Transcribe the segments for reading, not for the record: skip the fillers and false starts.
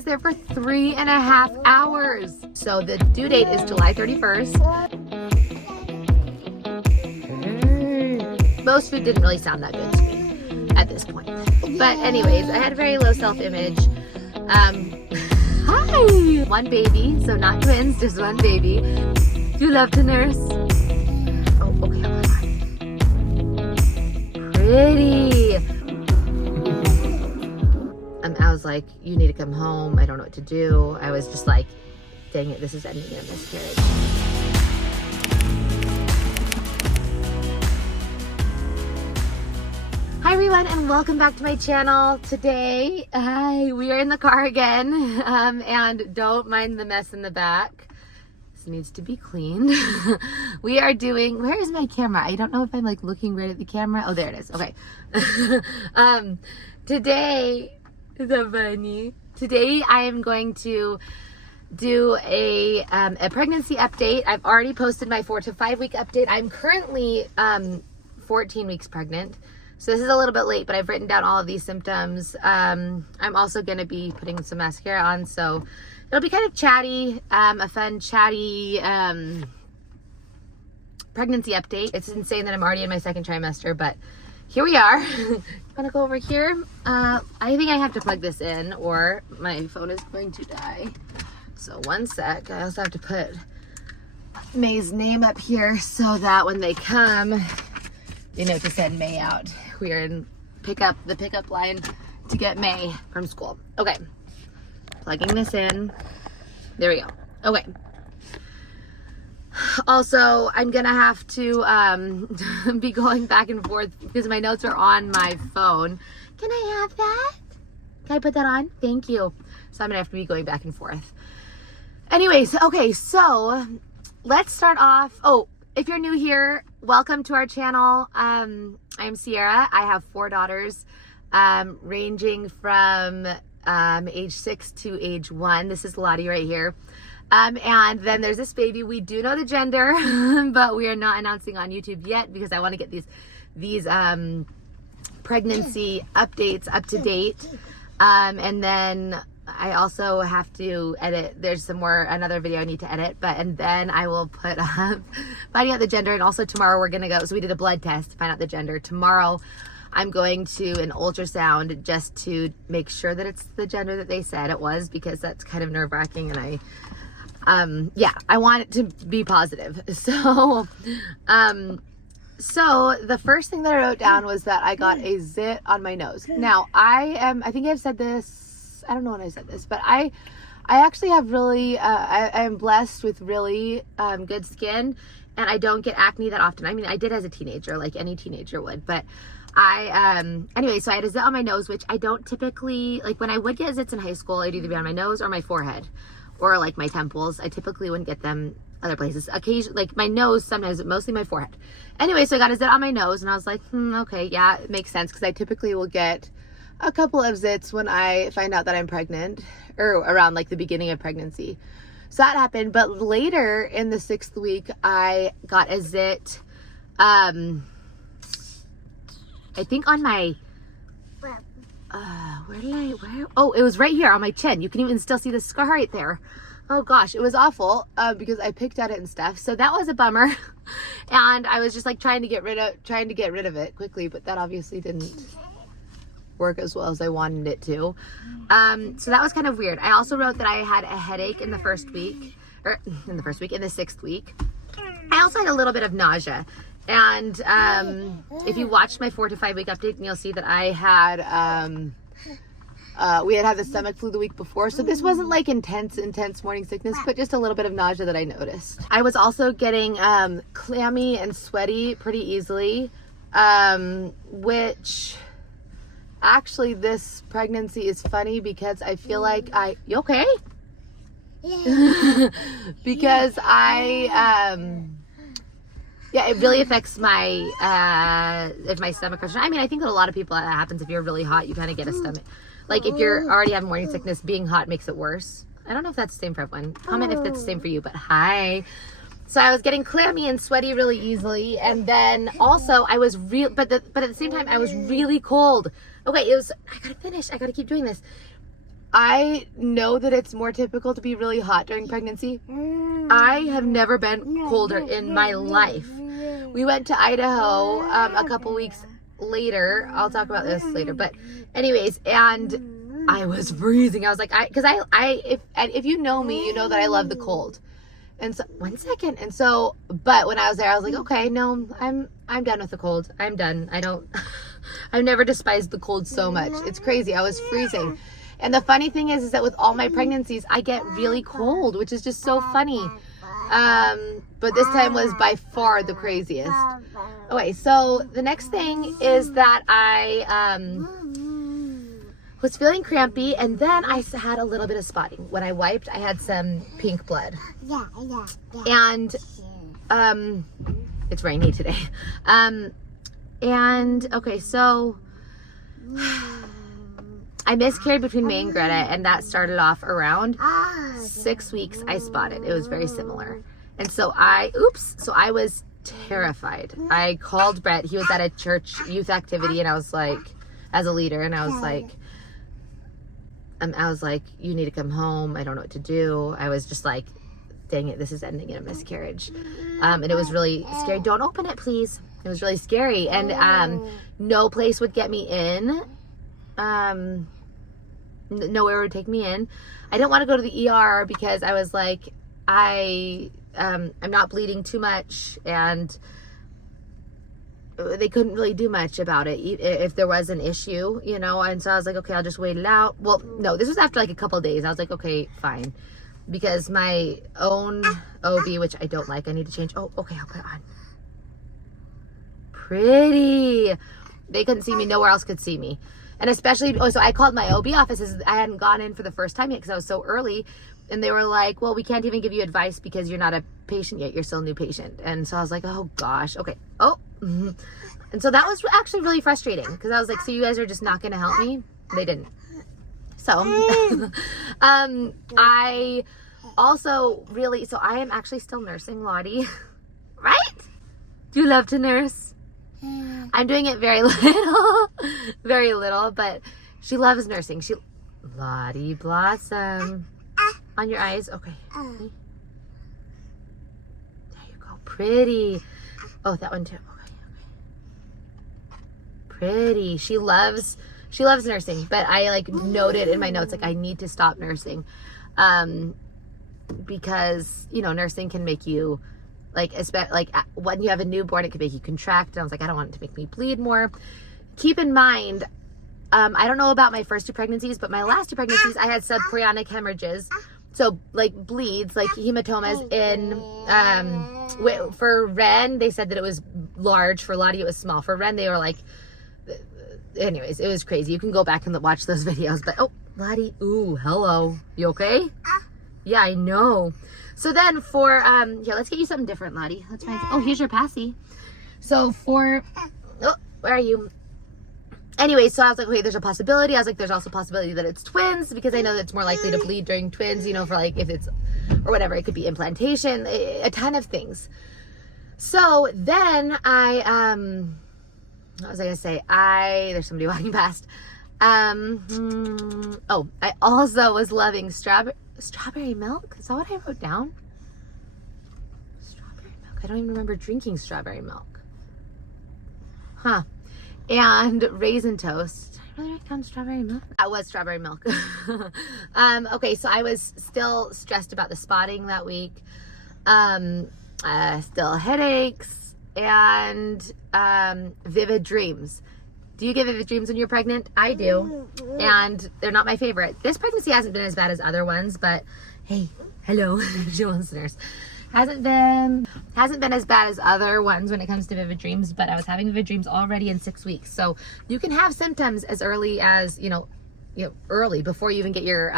was there for 3.5 hours. So the due date is July 31st. Most food didn't really sound that good to me at this point. But anyways, I had very low self-image. Hi! One baby, so not twins, just one baby. Do you love to nurse? Oh, okay, hold on. Pretty. I was like, you need to come home. I don't know what to do. I was just like, dang it, this is ending in a miscarriage. Hi everyone, and welcome back to my channel. Today, we are in the car again, and don't mind the mess in the back. This needs to be cleaned. We are doing, where is my camera? I don't know if I'm like looking right at the camera. Oh, there it is. Okay. Today, is that funny? Today I am going to do a pregnancy update. I've already posted my 4 to 5 week update. I'm currently 14 weeks pregnant. So this is a little bit late, but I've written down all of these symptoms. I'm also going to be putting some mascara on, so it'll be kind of chatty, a fun, chatty pregnancy update. It's insane that I'm already in my second trimester, but here we are. I'm going to go over here. I think I have to plug this in or my phone is going to die. So one sec. I also have to put May's name up here so that when they come, you know, to send May out. We are in the pickup line to get May from school. Okay, plugging this in. There we go. Okay. Also, I'm gonna have to be going back and forth because my notes are on my phone. Can I have that? Can I put that on? Thank you. So I'm gonna have to be going back and forth. Anyways, okay, so let's start off. Oh, if you're new here, welcome to our channel. I'm Sierra. I have 4 daughters, ranging from age 6 to age 1. This is Lottie right here. And then there's this baby. We do know the gender, but we are not announcing on YouTube yet because I want to get these pregnancy updates up to date. And then I also have to edit. There's another video I need to edit, and then I will put up finding out the gender. And also tomorrow we're going to go. So we did a blood test to find out the gender. Tomorrow I'm going to an ultrasound just to make sure that it's the gender that they said it was, because that's kind of nerve wracking. And I want it to be positive. So, so the first thing that I wrote down was that I got a zit on my nose. Now I think I've said this, I don't know when I said this, but I actually have really, I am blessed with really good skin, and I don't get acne that often. I mean, I did as a teenager, like any teenager would, but anyway, so I had a zit on my nose, which I don't typically, like when I would get zits in high school, it'd either be on my nose or my forehead or like my temples. I typically wouldn't get them other places. Occasionally, like my nose sometimes, but mostly my forehead. Anyway, so I got a zit on my nose, and I was like, okay, yeah, it makes sense, because I typically will get a couple of zits when I find out that I'm pregnant, or around like the beginning of pregnancy. So that happened. But later in the 6th week, I got a zit, I think on my, oh, it was right here on my chin. You can even still see the scar right there. Oh gosh, it was awful, because I picked at it and stuff. So that was a bummer. And I was just like trying to get rid of it quickly, but that obviously didn't work as well as I wanted it to. So that was kind of weird. I also wrote that I had a headache in the 6th week. I also had a little bit of nausea. And if you watched my 4 to 5 week update, you'll see that I had we had the stomach flu the week before, so this wasn't like intense morning sickness, but just a little bit of nausea that I noticed. I was also getting clammy and sweaty pretty easily, which actually this pregnancy is funny because I feel like you okay? Because yeah, it really affects my if my stomach hurts. I mean, I think that a lot of people, that happens if you're really hot, you kind of get a stomach. Like if you're already having morning sickness, being hot makes it worse. I don't know if that's the same for everyone. Comment if that's the same for you, but hi. So I was getting clammy and sweaty really easily, and then also I was but at the same time I was really cold. Okay, I gotta finish. I gotta keep doing this. I know that it's more typical to be really hot during pregnancy. I have never been colder in my life. We went to Idaho a couple weeks later. I'll talk about this later, but anyways, and I was freezing. I was like, if you know me, you know that I love the cold. And so, one second. And so, but when I was there, I was like, okay, no, I'm done with the cold. I'm done. I've never despised the cold so much. It's crazy. I was freezing. And the funny thing is that with all my pregnancies, I get really cold, which is just so funny. But this time was by far the craziest. Okay, so the next thing is that I was feeling crampy, and then I had a little bit of spotting. When I wiped, I had some pink blood. And it's rainy today. And okay, so I miscarried between May and Greta, and that started off around 6 weeks. I spotted. It was very similar. And so I was terrified. I called Brett. He was at a church youth activity, and I was like, as a leader, and I was like, you need to come home. I don't know what to do. I was just like, dang it, this is ending in a miscarriage. And it was really scary. Don't open it, please. It was really scary. And no place would get me in. Nowhere would take me in. I didn't want to go to the ER because I was like, I'm not bleeding too much, and they couldn't really do much about it if there was an issue, you know. And so I was like, okay, I'll just wait it out. Well, no, this was after like a couple of days. I was like, okay, fine, because my own OB, which I don't like, I need to change. Oh, okay, I'll put it on. Pretty. They couldn't see me. Nowhere else could see me. And especially, so I called my OB offices. I hadn't gone in for the first time yet because I was so early. And they were like, well, we can't even give you advice because you're not a patient yet. You're still a new patient. And so I was like, oh gosh, okay. Oh. Mm-hmm. And so that was actually really frustrating because I was like, so you guys are just not going to help me? They didn't. So I also really, so I am actually still nursing Lottie, right? Do you love to nurse? I'm doing it very little, but she loves nursing. Lottie Blossom. On your eyes. Okay. There you go. Pretty. Oh, that one too. Okay. Pretty. She loves nursing, but I like noted in my notes, like I need to stop nursing. Because, you know, nursing can make you like when you have a newborn, it can make you contract. And I was like, I don't want it to make me bleed more. Keep in mind, I don't know about my first two pregnancies, but my last two pregnancies, I had subchorionic hemorrhages. So like bleeds, like hematomas in, for Ren, they said that it was large. For Lottie, it was small. For Ren, they were like, anyways, it was crazy. You can go back and watch those videos, but oh, Lottie, ooh, hello. You okay? Yeah, I know. So then for, here, let's get you something different, Lottie. Let's find, oh, here's your passy. So for, oh, where are you? Anyway, so I was like, okay, there's a possibility. I was like, there's also a possibility that it's twins because I know that it's more likely to bleed during twins, you know, for like if it's, or whatever, it could be implantation, a ton of things. So then what was I going to say? There's somebody walking past. Oh, I also was loving strawberry milk. Is that what I wrote down? Strawberry milk. I don't even remember drinking strawberry milk. Huh. And raisin toast. Did I really write down strawberry milk? That was strawberry milk. Okay, so I was still stressed about the spotting that week. Still headaches and vivid dreams. Do you get vivid dreams when you're pregnant? I do. And they're not my favorite. This pregnancy hasn't been as bad as other ones, but hey, hello, she wants to nurse. Hasn't been as bad as other ones when it comes to vivid dreams, but I was having vivid dreams already in 6 weeks. So you can have symptoms as early as, early before you even get your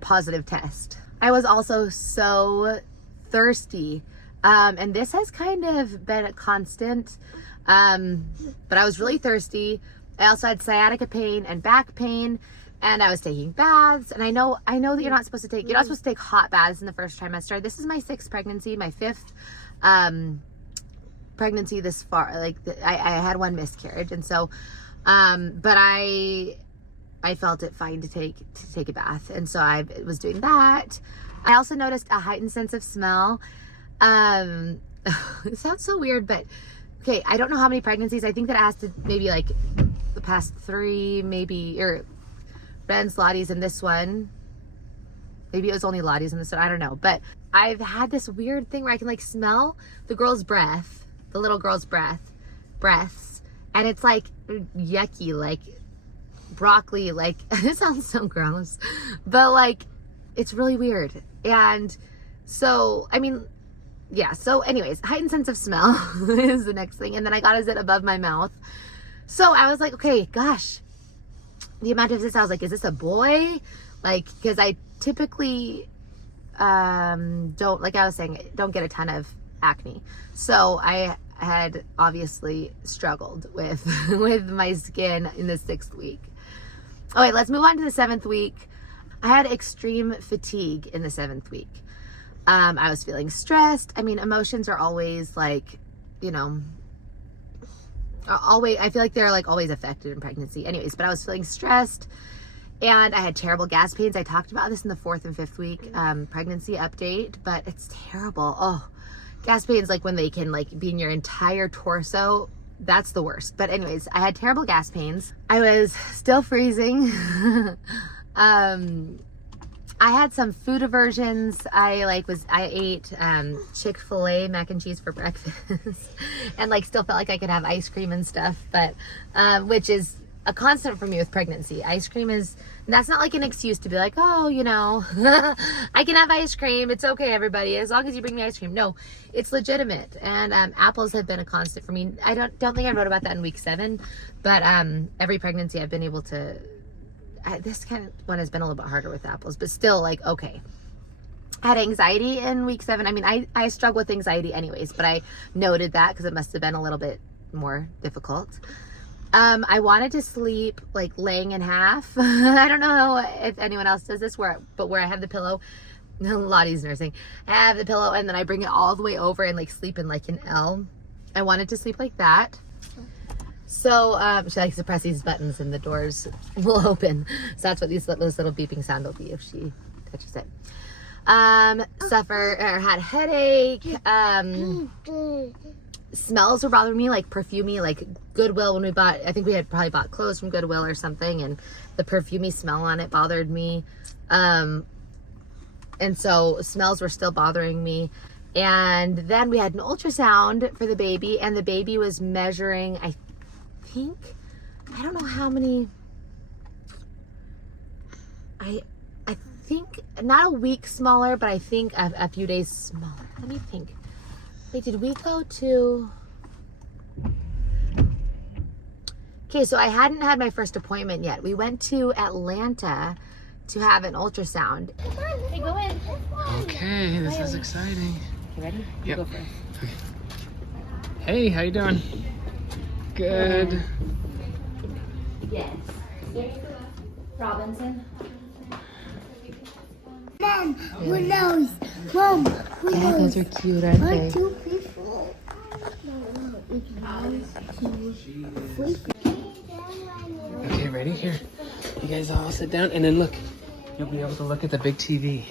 positive test. I was also so thirsty. And this has kind of been a constant, but I was really thirsty. I also had sciatica pain and back pain. And I was taking baths, and I know that you're not supposed to take hot baths in the first trimester. This is my 6th pregnancy, my 5th pregnancy this far. Like I had one miscarriage, and so, but I I felt it fine to take a bath. And so I was doing that. I also noticed a heightened sense of smell. It sounds so weird, but okay, I don't know how many pregnancies. I think that it has to maybe like the past 3, maybe, or Ren's, Lottie's, and this one. Maybe it was only Lottie's in this one, I don't know. But I've had this weird thing where I can like smell the girl's breath, the little girl's breaths, and it's like yucky, like broccoli, like it sounds so gross, but like it's really weird. And so, I mean, yeah, so anyways, heightened sense of smell is the next thing. And then I got a zit above my mouth. So I was like, okay, gosh, the amount of zits, I was like, is this a boy? Like, because I typically don't, like I was saying, don't get a ton of acne. So I had obviously struggled with with my skin in the 6th week. All right, let's move on to the 7th week. I had extreme fatigue in the 7th week. I was feeling stressed. I mean, emotions are always like, you know, always, I feel like they're like always affected in pregnancy anyways, but I was feeling stressed and I had terrible gas pains. I talked about this in the 4th and 5th week pregnancy update, but it's terrible. Oh, gas pains, like when they can like be in your entire torso, that's the worst. But anyways, I had terrible gas pains. I was still freezing. I had some food aversions. I ate Chick-fil-A mac and cheese for breakfast and like still felt like I could have ice cream and stuff, but which is a constant for me with pregnancy. Ice cream that's not like an excuse to be like, oh, you know, I can have ice cream. It's okay, everybody, as long as you bring me ice cream. No, it's legitimate. And apples have been a constant for me. I don't think I wrote about that in week 7, but every pregnancy I've been able to, this kind of one has been a little bit harder with apples, but still like, okay. I had anxiety in week 7. I mean, I struggle with anxiety anyways, but I noted that because it must have been a little bit more difficult. I wanted to sleep like laying in half. I don't know if anyone else does this, where I have the pillow. Lottie's nursing. I have the pillow and then I bring it all the way over and like sleep in like an L. I wanted to sleep like that. So she likes to press these buttons and the doors will open. So that's what those little beeping sound will be if she touches it. Had headache. Smells were bothering me, like perfumey, like Goodwill when we bought, I think we had probably bought clothes from Goodwill or something, and the perfumey smell on it bothered me. And so smells were still bothering me. And then we had an ultrasound for the baby, and the baby was measuring, I don't know how many, I think not a week smaller, but I think a few days smaller. Let me think. Wait, did we go to, okay, so I hadn't had my first appointment yet. We went to Atlanta to have an ultrasound. Hey, go in. Okay, this is exciting. You ready? Yep. You go first. Okay. Hey, how you doing? Good. Yes. Robinson. Mom, who knows? Mom, who knows? Yeah, those are cute, aren't they? 1, 2, 3, 4. Okay, ready? Here. You guys all sit down and then look. You'll be able to look at the big TV.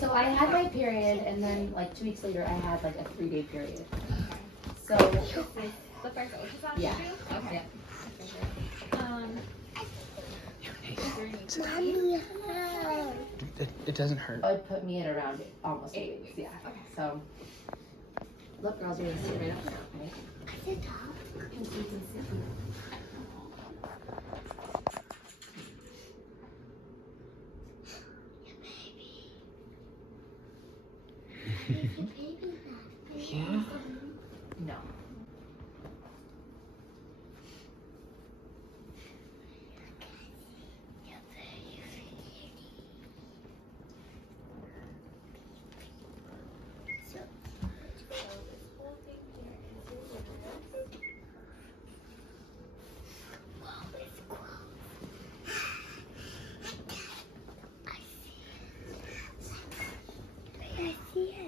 So I had my period, and then like 2 weeks later, I had like a 3-day period. So The first ultrasound yeah. you do? Okay. Sit down. It doesn't hurt. It would put me at around almost 8 weeks. Yeah. Okay. So look, girls, you're gonna sit right up there, okay? Yeah. No.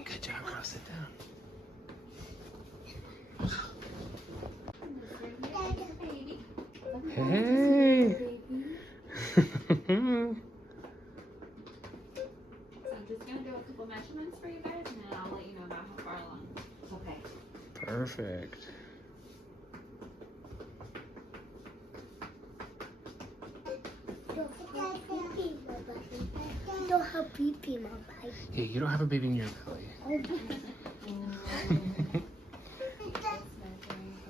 Good job, girl. Sit down. Hey. So I'm just gonna do a couple measurements for you guys, and then I'll let you know about how far along. Okay. Perfect. Don't have pee-pee, Mom. Yeah, you don't have a baby in your belly. Measuring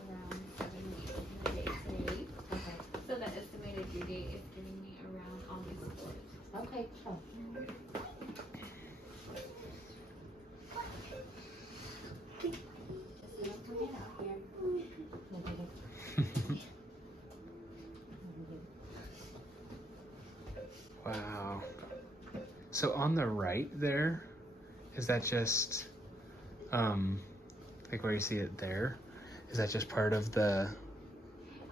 around 7 weeks from the date today. Okay. So the estimated due date is giving me around August 4th. Okay, cool. Wow. So on the right there, is that just, like where you see it there? Is that just part of the?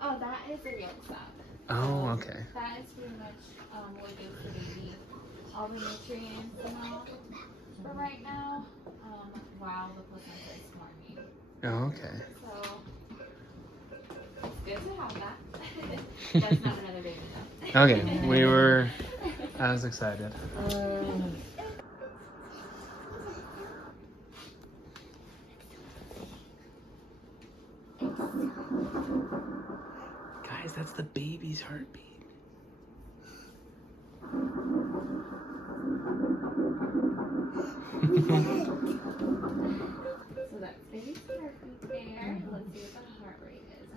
Oh, that is the real stuff. Oh, okay. That is pretty much what gives the baby all the nutrients and all for right now, while the placenta is forming. Oh, okay. So it's good to have that. That's not another baby though. Okay, I was excited. Guys, that's the baby's heartbeat. So that's baby's heartbeat there. Let's see what the heart rate is.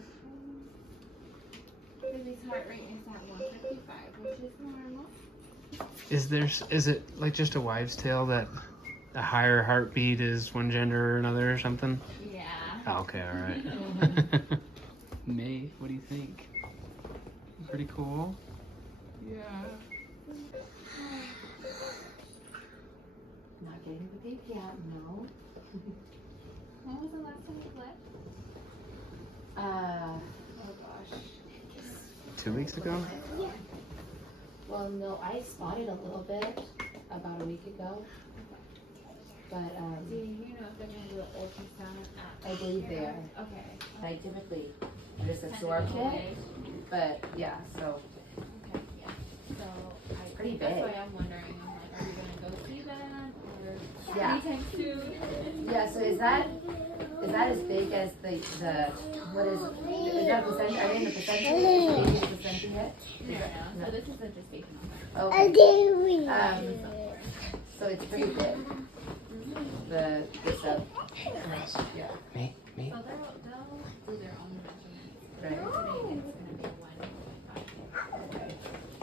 Baby's heart rate is at 155, which is normal. Is it like just a wives' tale that a higher heartbeat is one gender or another or something? Yeah. Oh, okay, all right. May, what do you think? Pretty cool. Yeah. Not getting the baby out, no. When was the last time you bled? Oh gosh. 2 weeks ago? Well, no, I spotted a little bit about a week ago. But Do you know if they're going to do an ultrasound at I believe they are. Okay. I typically just absorbed it. But yeah, so Okay, yeah. So I Pretty that's big. why I'm wondering. I'm like, are we gonna go see them or Yeah. anytime soon? yeah. So is that as big as the what is that placenta? Are they in the placenta? Is the placenta yet? No. So this is a gestation on Okay. So it's pretty big. The sub. Yeah. Me? So they'll do their own measurements. Right. Today it's gonna be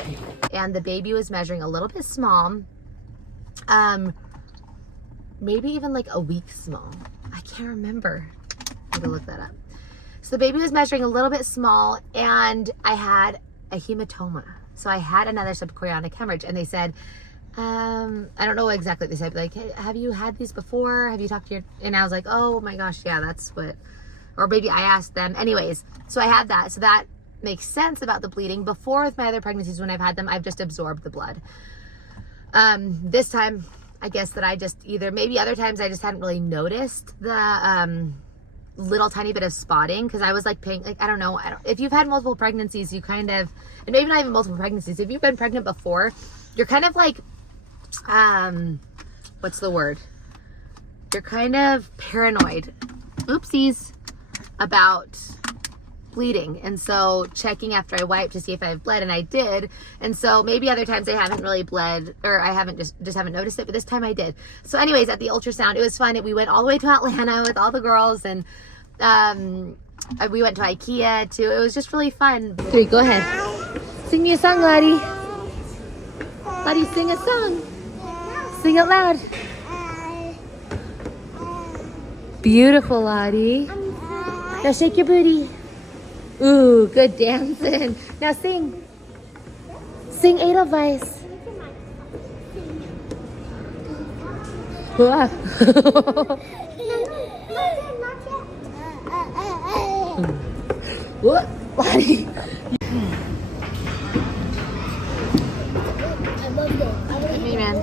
1.5. And the baby was measuring a little bit small. Maybe even like a week small. I can't remember. I need to look that up. So the baby was measuring a little bit small, and I had a hematoma. So I had another subchorionic hemorrhage, and they said, I don't know exactly what they said, but like, hey, have you had these before? Have you talked to your, and I was like, oh my gosh, yeah, that's what, or maybe I asked them. Anyways, so I had that. So that makes sense about the bleeding. Before with my other pregnancies, when I've had them, I've just absorbed the blood. This time, I guess that I just either, maybe other times I just hadn't really noticed the little tiny bit of spotting, because I was like paying, like, I don't know, if you've had multiple pregnancies, you kind of, and maybe not even multiple pregnancies, if you've been pregnant before, you're kind of like, what's the word? You're kind of paranoid, oopsies, about bleeding. And so checking after I wiped to see if I have bled, and I did. And so maybe other times I haven't really bled, or I haven't just haven't noticed it, but this time I did. So anyways, at the ultrasound, it was fun. We went all the way to Atlanta with all the girls, and we went to IKEA too. It was just really fun. 3, go ahead. Sing me a song, Lottie. Lottie, sing a song. Sing it loud. Beautiful, Lottie. Now shake your booty. Ooh, good dancing. Now sing. Sing Edelweiss. What? Lottie. Me, man.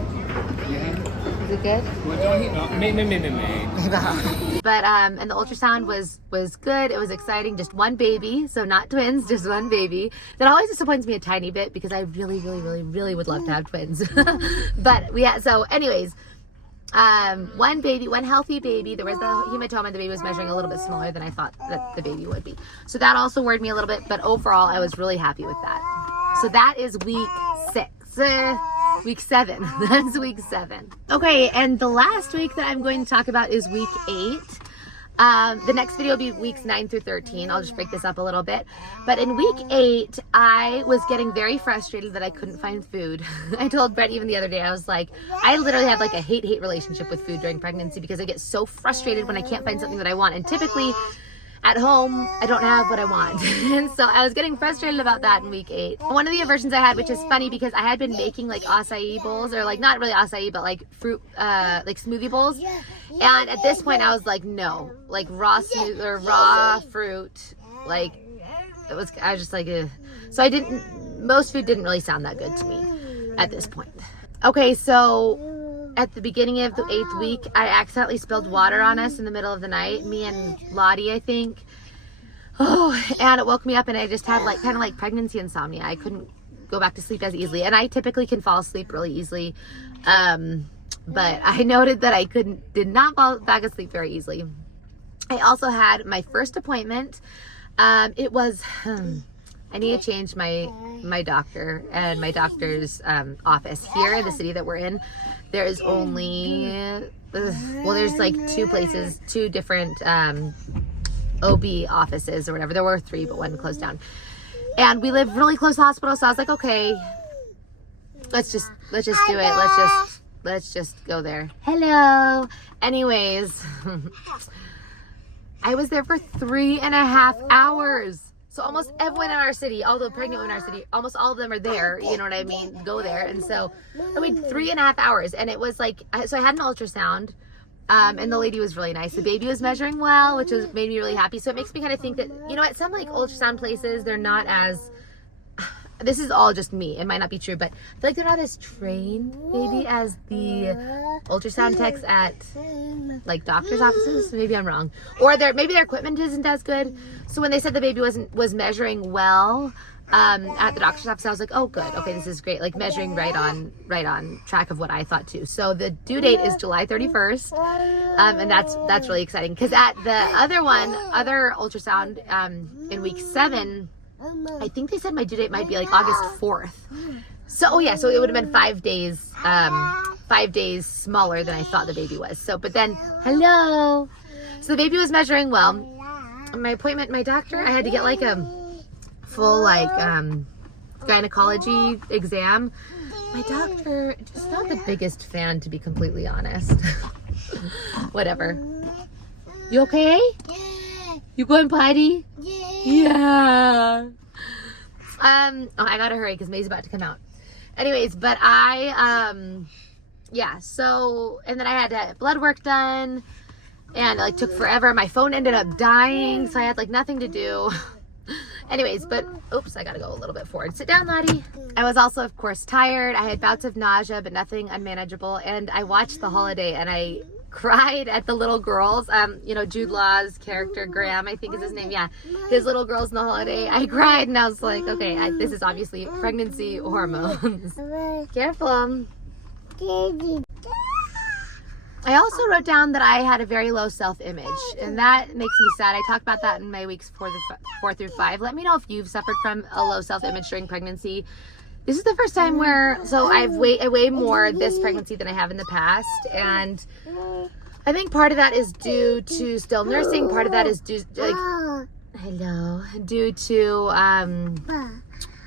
Is it good? What don't he know? Me. but and the ultrasound was good. It was exciting. Just one baby, so not twins, just one baby. That always disappoints me a tiny bit because I really would love to have twins. But so anyways, one baby, one healthy baby. There was the hematoma. The baby was measuring a little bit smaller than I thought that the baby would be. So that also worried me a little bit, but overall I was really happy with that. So that is week 6. Week 7. That's week 7. Okay, and the last week that I'm going to talk about is week 8. The next video will be weeks 9 through 13. I'll just break this up a little bit. But in week 8, I was getting very frustrated that I couldn't find food. I told Brett even the other day, I was like, I literally have like a hate-hate relationship with food during pregnancy because I get so frustrated when I can't find something that I want. And typically, at home, I don't have what I want. And so I was getting frustrated about that in week 8. One of the aversions I had, which is funny because I had been making like acai bowls, or like not really acai, but like fruit, like smoothie bowls. And at this point I was like, no, like raw fruit, like I was just like, ugh. So most food didn't really sound that good to me at this point. Okay, so at the beginning of the 8th week, I accidentally spilled water on us in the middle of the night, me and Lottie, I think. Oh, and it woke me up and I just had like kind of like pregnancy insomnia. I couldn't go back to sleep as easily, and I typically can fall asleep really easily. But I noted that I did not fall back asleep very easily. I also had my first appointment. It was, I need to change my doctor and my doctor's office here in the city that we're in. There is only, there's like 2 places, 2 different OB offices or whatever. There were 3, but one closed down. And we live really close to the hospital, so I was like, okay, let's just do it. Let's just go there. Hello. Anyways, I was there for 3.5 hours. So almost everyone in our city, all the pregnant women in our city, almost all of them are there. You know what I mean? Go there. And so I waited 3.5 hours, and it was like, so I had an ultrasound, and the lady was really nice. The baby was measuring well, which made me really happy. So it makes me kind of think that, you know what, some like ultrasound places, they're not as, this is all just me, it might not be true, but I feel like they're not as trained maybe as the ultrasound techs at like doctor's offices. Maybe I'm wrong, or maybe their equipment isn't as good. So when they said the baby was measuring well at the doctor's office, I was like, oh good, okay, this is great, like measuring right on track of what I thought too. So the due date is July 31st, and that's really exciting because at the other ultrasound in week 7, I think they said my due date might be like August 4th. So so it would have been 5 days, 5 days smaller than I thought the baby was. So, but then, hello. So the baby was measuring well. My appointment, my doctor, I had to get like a full like gynecology exam. My doctor, just not the biggest fan, to be completely honest. Whatever. You okay? You going potty? Yeah. Oh, I gotta hurry because May's about to come out. Anyways, but so, and then I had to have blood work done, and it like took forever. My phone ended up dying, so I had like nothing to do. Anyways, but oops, I gotta go a little bit forward. Sit down, Lottie. I was also, of course, tired. I had bouts of nausea, but nothing unmanageable. And I watched The Holiday, and I cried at the little girls. You know, Jude Law's character, Graham, I think is his name. Yeah, his little girls in The Holiday. I cried, and I was like, okay, this is obviously pregnancy hormones. Careful. I also wrote down that I had a very low self-image, and that makes me sad. I talked about that in my weeks 4 through 5. Let me know if you've suffered from a low self-image during pregnancy. This is the first time where, so I weigh more this pregnancy than I have in the past, and I think part of that is due to still nursing. Part of that is due to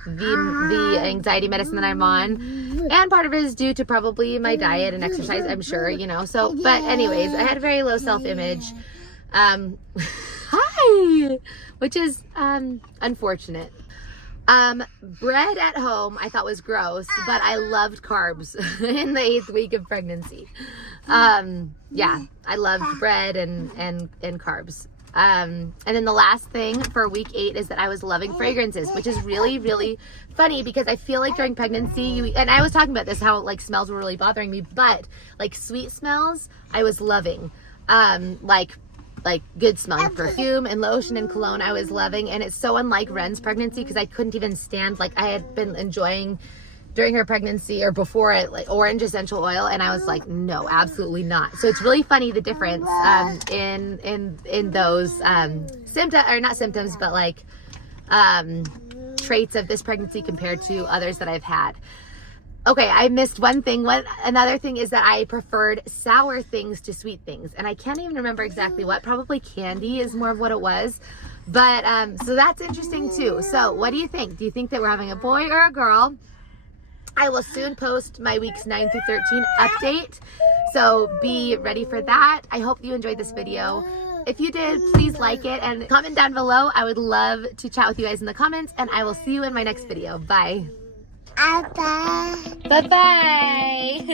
the anxiety medicine that I'm on, and part of it is due to probably my diet and exercise, I'm sure, you know. So, but anyways, I had a very low self-image, hi, which is unfortunate. Bread at home I thought was gross, but I loved carbs in the 8th week of pregnancy. Yeah, I loved bread and carbs. And then the last thing for week 8 is that I was loving fragrances, which is really, really funny because I feel like during pregnancy, and I was talking about this, how like smells were really bothering me, but like sweet smells I was loving. Like like good smelling perfume and lotion and cologne I was loving. And it's so unlike Ren's pregnancy because I couldn't even stand, like I had been enjoying during her pregnancy or before it, like orange essential oil, and I was like, no, absolutely not. So it's really funny the difference in those symptoms, or not symptoms, but like traits of this pregnancy compared to others that I've had. Okay, I missed one thing. Another thing is that I preferred sour things to sweet things, and I can't even remember exactly what. Probably candy is more of what it was. But so that's interesting too. So what do you think? Do you think that we're having a boy or a girl? I will soon post my weeks 9 through 13 update, so be ready for that. I hope you enjoyed this video. If you did, please like it and comment down below. I would love to chat with you guys in the comments, and I will see you in my next video. Bye. Bye. Bye-bye.